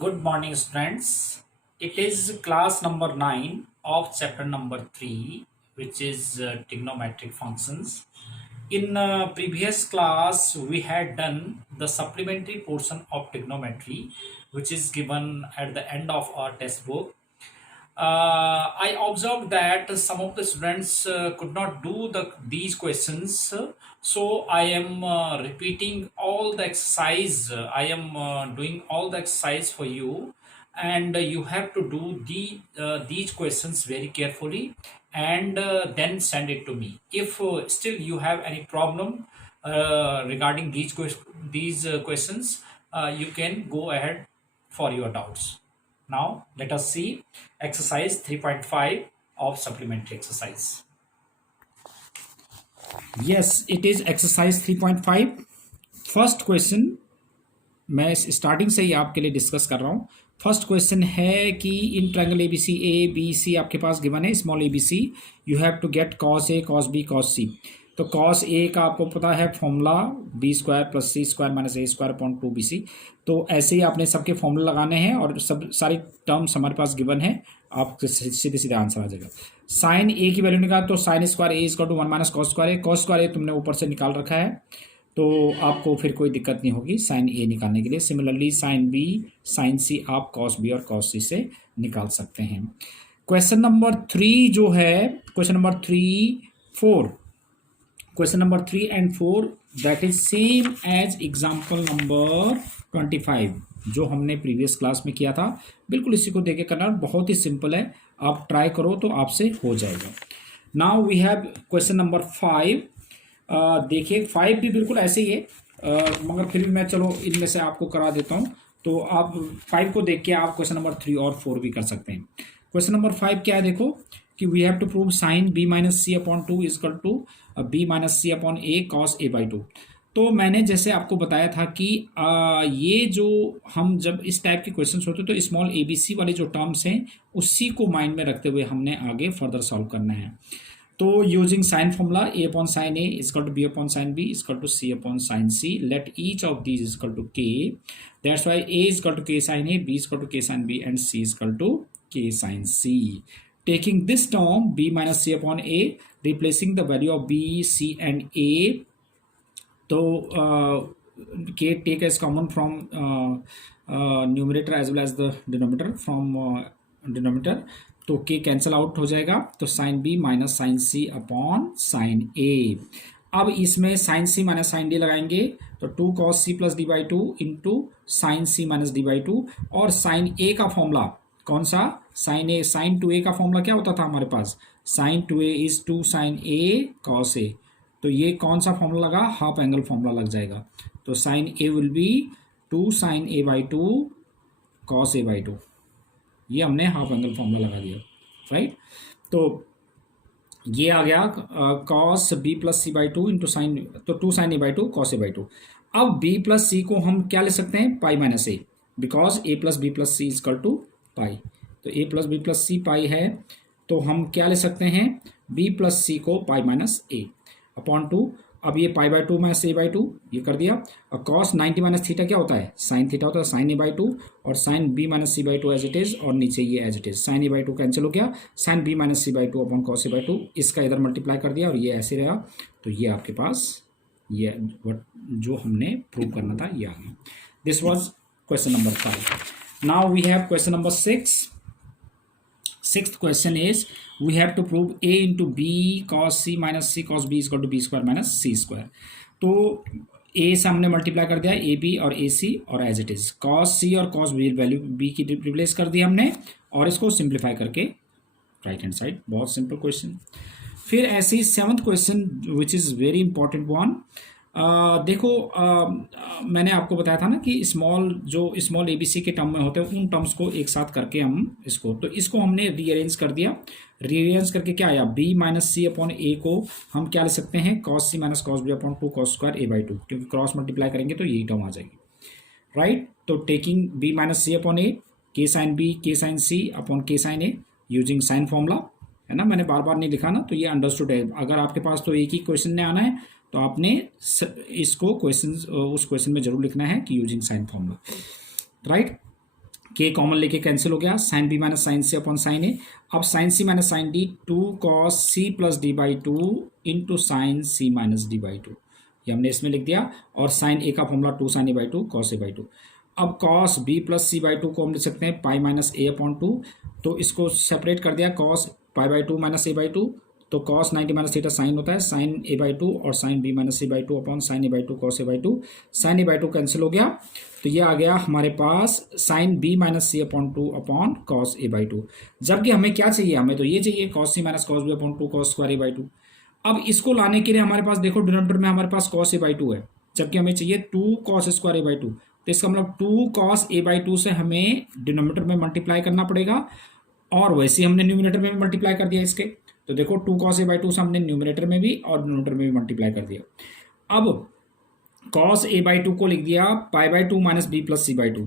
Good morning, students. It is class number 9 of chapter number 3, which is trigonometric functions. In previous class, we had done the supplementary portion of trigonometry, which is given at the end of our test book. I observed that some of the students could not do these questions, so I am repeating all the exercise. I am doing all the exercise for you, and you have to do these questions very carefully, and then send it to me. If still you have any problem regarding these questions, you can go ahead for your doubts. Now, let us see exercise 3.5 of supplementary exercise. Yes, it is exercise 3.5. First question मैं starting से ही आपके लिए discuss कर रहा हूँ. First question है कि in triangle ABC A B C आपके पास गिवन है, small ABC. You have to get cos A cos B cos C. तो कॉस ए का आपको पता है formula B square plus C square minus ए स्क्वायर अपॉन 2bc. तो ऐसे ही आपने सबके फॉर्मूला लगाने हैं और सब सारी टर्म्स हमारे पास गिवन है. आप सीधे सीधे आंसर आ जाएगा. साइन ए की वैल्यू निकाल तो sine square A equal to 1 minus cos square A. Cos square A तुमने ऊपर से निकाल रखा है, तो आपको फिर कोई दिक्कत नहीं होगी साइन ए निकालने के लिए. Similarly sine B sine C आप कॉस बी और कॉस सी से निकाल सकते हैं. क्वेश्चन नंबर 3 जो है, question number 3 and 4 that is same as example number 25 जो हमने प्रीवियस क्लास में किया था. बिल्कुल इसी को देके करना, बहुत ही सिंपल है. आप ट्राई करो तो आपसे हो जाएगा. Now we have question number 5. देखिए 5 भी बिल्कुल ऐसे ही है, मगर फिर भी मैं चलो इनमें से आपको करा देता हूँ. तो आप 5 को देख के आप क्वेश्चन नंबर 3 और 4 भी कर सकते हैं. क्वेश्चन नंबर 5 क्या है देखो कि we have to prove sine B minus C upon 2 is equal to B minus C upon A cos A by 2. तो मैंने जैसे आपको बताया था कि ये जो हम जब इस टाइप के क्वेश्चंस होते हैं तो स्मॉल ए बी सी वाले जो टर्म्स हैं उसी को माइंड में रखते हुए हमने आगे फर्दर सॉल्व करना है. तो using sine formula A upon sine A equal to B upon sine B equal to C upon sine C, let each of these equal to K. That's why A equal to K sine A, B equal to K sine B and C equal to K sine C. Taking this term b minus c upon a, replacing the value of b, c and a. तो k take as common from numerator as well as the denominator. From denominator तो k cancel out हो जाएगा, तो sine b minus sine c upon sine a. अब इसमें sine c minus sine d लगाएंगे तो 2 cos c plus D by two into sine c minus D by two. और sine a का formula कौन सा, साइन ए. साइन 2a का formula क्या होता था हमारे पास, sine 2a is 2 sine a cos a. तो ये कौन सा फॉर्मूला लगा, हाफ एंगल फॉर्मूला लग जाएगा. तो sine a will be 2 sine a by 2 cos a by 2. ये हमने हाफ एंगल फॉर्मूला लगा दिया, राइट. तो ये आ गया cos b plus C by 2 into sine, तो 2 sine a by 2 cos a by 2. अब b प्लस सी को हम क्या ले सकते हैं, pi minus A, because a plus B plus C equal to pi. तो a plus B plus C pi है, तो हम क्या ले सकते हैं, b प्लस सी को पाई माइनस ए अपॉन 2. अब ये pi by 2 minus a by 2 ये कर दिया. और कॉस 90 माइनस थीटा क्या होता है, साइन थीटा होता है, साइन ए बाई 2 और sine B minus C by 2 as it is, और नीचे ये as it is. Sine A by 2 cancel हो गया, sine B minus C by 2 upon cos A by 2. इसका इधर मल्टीप्लाई कर दिया और ये ऐसे रहा. तो ये आपके पास ये जो हमने प्रूव करना था ये आ गया. This was question number 5. Now we have question number 6. Sixth question is we have to prove a into b cos c minus c cos b is equal to b square minus c square. तो a से हमने multiply कर दिया A B और a c, और as it is cos c और cos b value b की replace कर दी हमने, और इसको सिंप्लीफाई करके राइट हैंड साइड. बहुत सिंपल क्वेश्चन. फिर ऐसे ही 7th question which is very important one. देखो मैंने आपको बताया था ना कि स्मॉल ए बी सी के टर्म में होते हैं उन टर्म्स को एक साथ करके हम इसको हमने रीअरेंज कर दिया. रीअरेंज करके क्या आया, b minus C upon a को हम क्या ले सकते हैं, cos C minus cos b upon 2 cos square A by 2, क्योंकि क्रॉस मल्टीप्लाई करेंगे तो यही टर्म आ जाएगी, राइट. तो टेकिंग b माइनस सी अपॉन ए, के साइन बी के साइन सी अपॉन के साइन ए यूजिंग साइन फॉर्मूला, है ना. मैंने बार बार नहीं लिखा ना, तो ये अंडरस्टूड है. अगर आपके पास तो एक ही क्वेश्चन में आना है तो आपने इसको उस क्वेश्चन में जरूर लिखना है कि using sine formula, right. K common लेके कैंसिल हो गया, sine B minus sine C upon sine ए। अब sine C minus sine D, 2 cos C plus D by two into sine C minus D by two, ये हमने इसमें लिख दिया। और साइन ए का formula 2 sine A by two cos A by two. अब cos B plus C by two को हम लिख सकते हैं pi minus a upon two, तो इसको सेपरेट कर दिया, cos pi by two minus a by two, तो कॉस 90 माइनस थीटा साइन होता है, साइन ए बाई टू और sine B minus a by two upon sine A by two cos A by two. Sine A by two cancel हो गया, तो ये आ गया हमारे पास sine B minus C upon two upon cos A by two. जबकि हमें क्या चाहिए, हमें तो ये चाहिए cos C minus cos b upon two cos square A by two. अब इसको लाने के लिए हमारे पास देखो डिनोमिनेटर में हमारे पास कॉस ए बाई टू है, जबकि हमें चाहिए 2 cos square A by two, तो इसका मतलब 2 कॉस ए बाई टू से हमें डिनोमिनेटर में मल्टीप्लाई करना पड़ेगा, और वैसे ही हमने न्यूमिनेटर में भी मल्टीप्लाई कर दिया इसके। तो देखो 2 कॉस ए बाई टू से हमने न्यूमिनेटर में भी और डिनोमिनेटर में भी मल्टीप्लाई कर दिया। अब कॉस ए बाई टू को लिख दिया pi by two minus B plus C by two.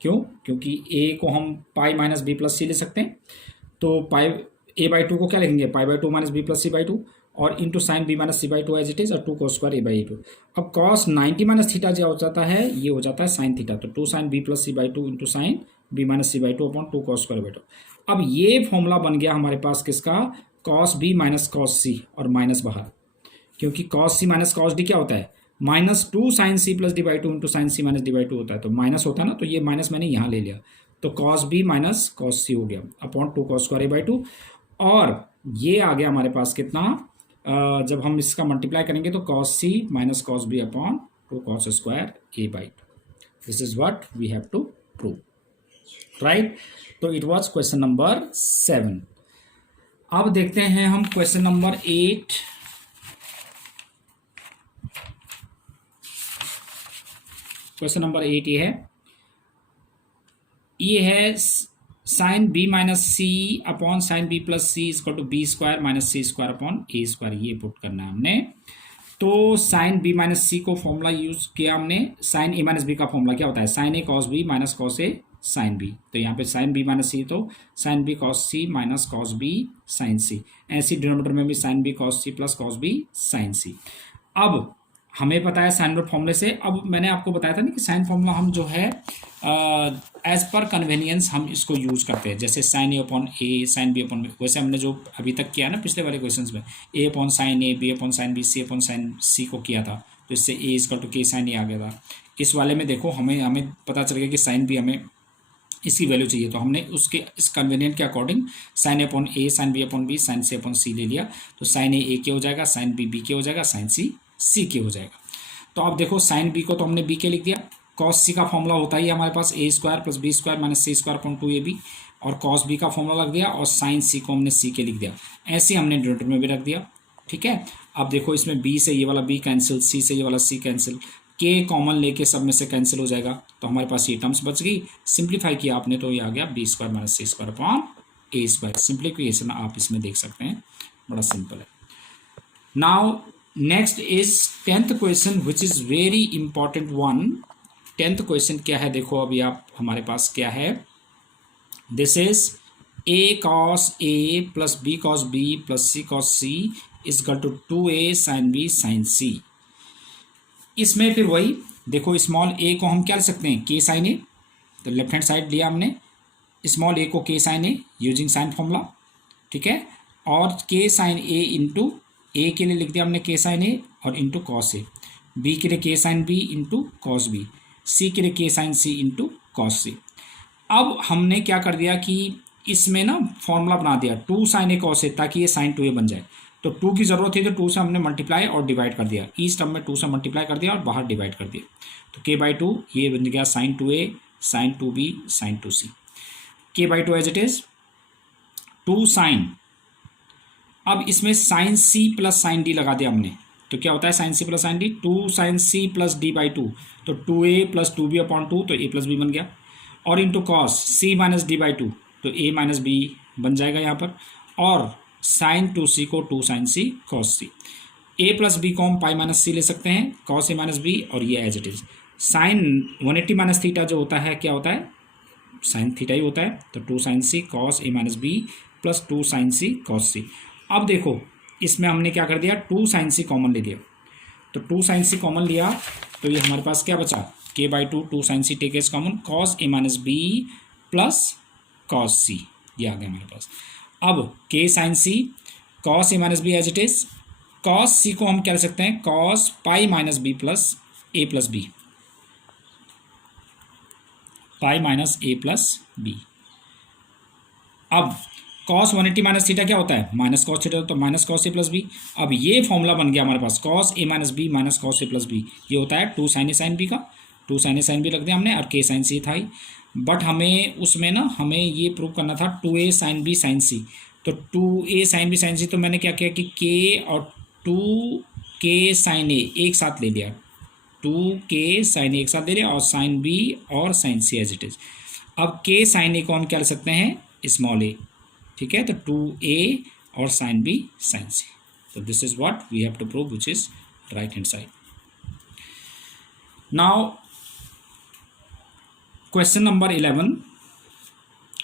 क्यों? क्योंकि ए को हम pi minus B plus c ले सकते हैं, तो पाई ए बाई टू को क्या लिखेंगे, pi by two minus B plus C by two, और into sine B minus C by two as it is, और 2 cos square A by two. अब कॉस 90 माइनस थीटा जो हो जाता है, ये हो जाता है साइन थीटा, तो 2 sine b plus C by two into sine B minus C by two upon 2 cos square by two. अब ये फॉर्मूला बन गया हमारे पास किसका, cos B minus cos c, और माइनस बाहर, क्योंकि कॉस सी माइनस कॉस डी क्या होता है, minus 2 sine c plus D by two into sine C minus D by two होता है, तो माइनस होता है ना, तो ये माइनस मैंने यहाँ ले लिया, तो कॉस बी माइनस कॉस सी हो गया upon 2 cos square A by two. और ये आ गया हमारे पास कितना, जब हम इसका मल्टीप्लाई करेंगे तो cos C minus cos b upon 2 cos square A by two. This is what we have to prove, right. तो इट वाज क्वेश्चन नंबर 7। अब देखते हैं हम क्वेश्चन नंबर 8। क्वेश्चन नंबर 8 ये है sine B minus C upon sine b plus c is equal to b square minus C square upon A square, ये put करना है हमने। तो साइन बी माइनस सी को फॉर्मूला यूज किया हमने, साइन ए माइनस बी का फॉर्मूला क्या होता है, sine A cos B minus cos A sine B, तो यहाँ पे साइन बी माइनस सी, तो साइन बी कॉस सी minus cos B sine C, ऐसी डिनोमिनेटर में भी sine B cos C plus cos B sine C. अब हमें पता है साइन फॉर्मूले से, अब मैंने आपको बताया था ना कि साइन फॉर्मूला हम जो है एज पर कन्वेनियंस हम इसको यूज करते हैं, जैसे sign A upon A sine B upon B, वैसे हमने जो अभी तक किया ना पिछले वाले क्वेश्चंस में, ए upon sine A, B upon sine B, C upon sine सी को किया था, तो इससे ए इक्वल टू के साइन ए आ गया था। इस वाले में देखो हमें पता चल गया कि साइन बी हमें इसकी वैल्यू चाहिए, तो हमने उसके इस कन्वीनियंट के according sine A upon A sine B upon B sine C upon C ले लिया, तो साइन ए के हो जाएगा, साइन बी बी के हो जाएगा, साइन सी के हो जाएगा। तो अब देखो साइन बी को तो हमने बी के लिख दिया, कॉस सी का फॉर्मूला होता ही हमारे पास A square plus B square minus C square upon 2ab, और कॉस बी का फॉर्मूला रख दिया, और साइन सी को हमने सी के लिख दिया, ऐसे हमने डिनोमिनेटर में भी रख दिया, ठीक है। अब देखो इसमें बी से ये वाला बी कैंसिल, सी से ये वाला सी कैंसिल, के कॉमन लेके सब में से कैंसिल हो जाएगा, तो हमारे पास ये टर्म्स बच गई। सिंप्लीफाई किया आपने तो ये आ गया बी स्क्वायर माइनस सी स्क्वायर अपॉन ए स्क्वायर। सिंप्लीफिकेशन आप इसमें देख सकते हैं, बड़ा सिंपल है। Now next is 10th question which is very important one. 10th question क्या है, देखो अभी आप हमारे पास क्या है, this is A cos A plus B cos B plus C cos C is equal to 2a sine B sine C. इसमें फिर वही देखो, स्मॉल ए को हम क्या ले सकते हैं, के साइन ए, तो लेफ्ट हैंड साइड लिया हमने, स्मॉल ए को के साइन ए यूजिंग साइन फॉर्मूला, ठीक है, और के साइन ए इंटू ए के लिए लिख दिया हमने के साइन ए और इंटू कॉस ए, बी के लिए K sine B into cos B, C के लिए K sine C into cos C. अब हमने क्या कर दिया कि इसमें ना फॉर्मूला बना दिया 2 साइन ए कॉस ए, ताकि ये साइन 2a बन जाए, तो 2 की ज़रूरत थी तो 2 से हमने मल्टीप्लाई और डिवाइड कर दिया, इस टर्म में 2 से मल्टीप्लाई कर दिया और बाहर डिवाइड कर दिया, तो के बाई 2 ये बन गया sign 2a sign 2b sine 2c, के by 2 as it is 2 sine. अब इसमें sine c plus sine d लगा दिया हमने, तो क्या होता है sine c plus sine D, 2 sine c plus D by 2, तो 2a प्लस 2b अपॉन 2, तो a प्लस बी बन गया, और into cos C minus D by 2, तो a माइनस बी बन जाएगा यहाँ पर, और साइन 2c को 2 sine C cos c, a plus b को हम पाई माइनस सी ले सकते हैं, कॉस ए माइनस बी, और ये as it is sine 180 minus theta जो होता है क्या होता है, साइन थीटा ही होता है, तो 2 साइन सी कॉस ए माइनस बी प्लस 2 साइन सी कॉस सी। अब देखो इसमें हमने क्या कर दिया, 2 साइन सी कॉमन ले लिया, तो 2 साइन सी कॉमन लिया, तो ये हमारे पास क्या बचा, K by two sine C take as common, cos A minus B plus cos C, ये आ गया हमारे पास। अब के sine C cos A minus B as it is, cos C को हम क्या लिख सकते हैं, cos pi minus B plus A plus B, pi minus A plus B. अब कॉस 180 माइनस थीटा क्या होता है, माइनस कॉस थीटा, तो माइनस कॉस ए प्लस बी। अब ये फॉर्मूला बन गया हमारे पास, कॉस ए माइनस बी माइनस कॉस ए प्लस बी, ये होता है 2 साइन ए साइन बी का, 2 साइन ए साइन बी रख दिया हमने, और के साइन सी था ही। बट हमें उसमें ना हमें ये प्रूव करना था 2a sine B sine c, तो 2a sine B sine c, तो मैंने क्या किया कि के और 2k साइन ए एक साथ ले लिया, 2k साइन ए एक साथ ले लिया, और साइन बी और sine c as it is. अब के साइन ए को हम क्या लिख सकते हैं, स्मॉल ए, ठीक है, तो 2a और साइन बी साइन सी। तो this is what we have to prove, which is right hand side. Now question number 11,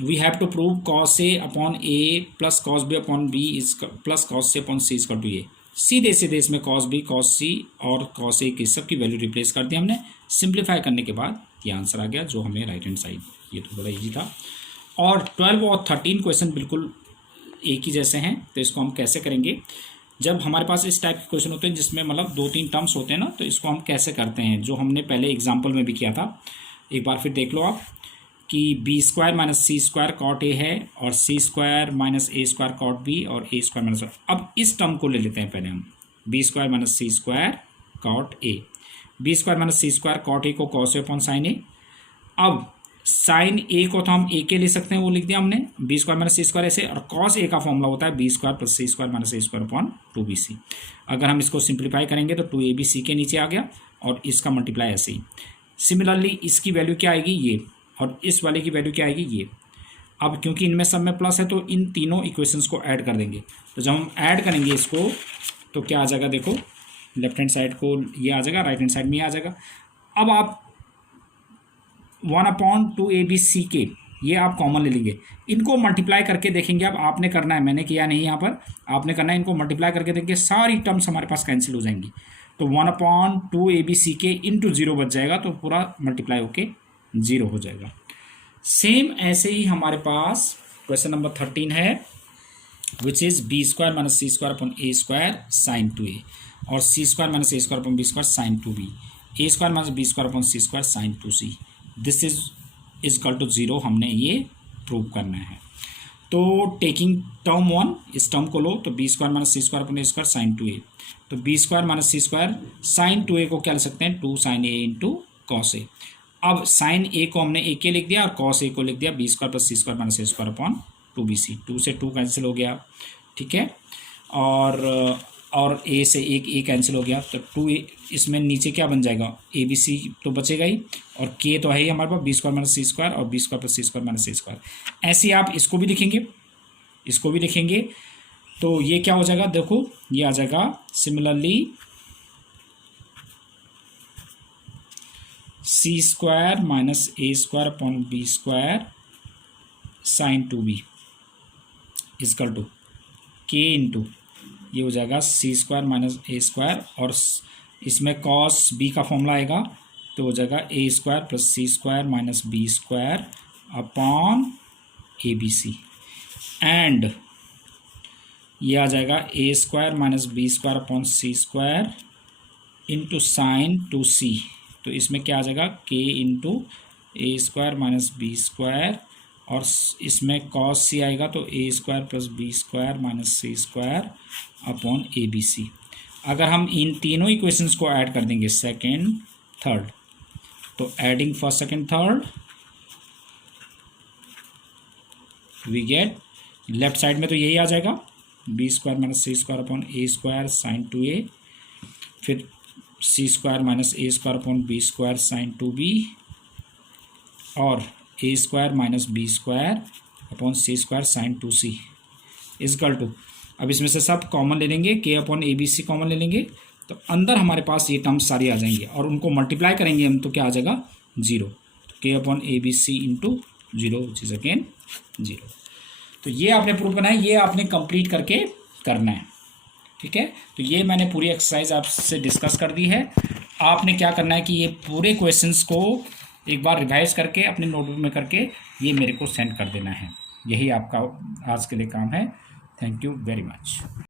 we have to prove cos a upon a plus cos b upon b is plus cos c upon c is equal to a। सीधे सीधे इसमें cos b cos c और cos a की सबकी value replace कर दी हमने, simplify करने के बाद ये आंसर आ गया जो हमें राइट हैंड साइड, ये तो बड़ा इजी था। और 12 और 13 क्वेश्चन बिल्कुल एक ही जैसे हैं, तो इसको हम कैसे करेंगे, जब हमारे पास इस टाइप के क्वेश्चन होते हैं जिसमें मतलब 2-3 टर्म्स होते हैं ना, तो इसको हम कैसे करते हैं, जो हमने पहले एग्जाम्पल में भी किया था, एक बार फिर देख लो आप, कि b square minus C square cot a है, और सी स्क्वायर माइनस ए स्क्वायर कॉट बी, और ए स्क्वायर माइनस। अब इस टर्म को ले लेते हैं पहले हम, b square minus C square cot a, b square minus C square cot a को कॉस ए अपॉन साइन ए। अब साइन ए को तो हम ए के ले सकते हैं, वो लिख दिया हमने, बी स्क्वायर माइनस सी स्क्वायर ऐसे, और कॉस ए का फॉर्मूला होता है B square plus C square minus ए स्क्वायर अपॉन 2bc। अगर हम इसको सिंप्लीफाई करेंगे तो 2abc के नीचे आ गया, और इसका मल्टीप्लाई ऐसे ही। सिमिलरली इसकी वैल्यू क्या आएगी, ये, और इस वाले की वैल्यू क्या आएगी, ये। अब क्योंकि इनमें सब में प्लस है तो इन तीनों इक्वेशंस को ऐड कर देंगे, तो जब हम ऐड करेंगे इसको तो क्या आ जाएगा, देखो लेफ्ट हैंड साइड को ये आ जाएगा, राइट हैंड साइड में ये आ जाएगा। अब आप 1/2abc के ये आप कॉमन ले लेंगे, इनको मल्टीप्लाई करके देखेंगे। अब आपने करना है, मैंने किया नहीं यहाँ पर, आपने करना है, इनको मल्टीप्लाई करके देखेंगे, सारी टर्म्स हमारे पास कैंसिल हो जाएंगी, तो 1/2abc के इंटू 0 बच जाएगा, तो पूरा मल्टीप्लाई होके 0 हो जाएगा। सेम ऐसे ही हमारे पास क्वेश्चन नंबर 13 है, which is B square minus C square upon A square sine 2a, और सी square minus A square upon B square sine 2b, A square minus B square upon C square sine 2c। This is equal to 0, हमने ये prove करना है। तो taking term 1, इस term को लो, तो B square minus सी square upon ए square sine 2a, तो B square minus सी square sine 2a को क्या लिख सकते हैं, 2 sine A into cos A. अब साइन ए को हमने ए के लिख दिया, और कॉस ए को लिख दिया B square plus C square minus ए स्क्वायर अपॉन 2bc, 2 से 2 कैंसिल हो गया, ठीक है, और ए से एक ए कैंसिल हो गया, तो 2 इसमें नीचे क्या बन जाएगा, ए बी सी तो बचेगा ही, और के तो है ही हमारे पास, बी स्क्वायर माइनस सी स्क्वायर, और B square plus C square minus ए स्क्वायर। ऐसे ही आप इसको भी लिखेंगे, इसको भी लिखेंगे, तो ये क्या हो जाएगा, देखो ये आ जाएगा similarly c square minus A square upon B square sine 2b is equal to k into, ये हो जाएगा सी स्क्वायर माइनस ए स्क्वायर, और इसमें कॉस बी का फॉर्मूला आएगा, तो हो जाएगा A square plus C square minus B square upon A B C, and ये आ जाएगा A square minus B square upon C square into sine 2c, तो इसमें क्या आ जाएगा, K into A square minus B square, और इसमें कॉस सी आएगा, तो A square plus B square minus C square upon A B C. अगर हम इन तीनों इक्वेशंस को ऐड कर देंगे सेकेंड थर्ड, तो adding first second third we get, left side में तो यही आ जाएगा, बी स्क्वायर माइनस सी स्क्वायर अपॉन ए स्क्वायर साइन 2a, फिर सी स्क्वायर माइनस ए square upon B square sine 2b, और ए square minus B square upon C square sine 2c equal to, अब इसमें से सब कॉमन ले लेंगे, K upon A B C common ले लेंगे, तो अंदर हमारे पास ये टर्म्स सारी आ जाएंगे, और उनको मल्टीप्लाई करेंगे हम, तो क्या आ जाएगा 0, तो k upon A B c into 0 which is again 0। तो ये आपने प्रूव करना है, ये आपने कंप्लीट करके करना है, ठीक है। तो ये मैंने पूरी एक्सरसाइज आपसे डिस्कस कर दी है। आपने क्या करना है कि ये पूरे क्वेश्चंस को एक बार रिवाइज करके अपने नोटबुक में करके ये मेरे को सेंड कर देना है। यही आपका आज के लिए काम है। Thank you very much.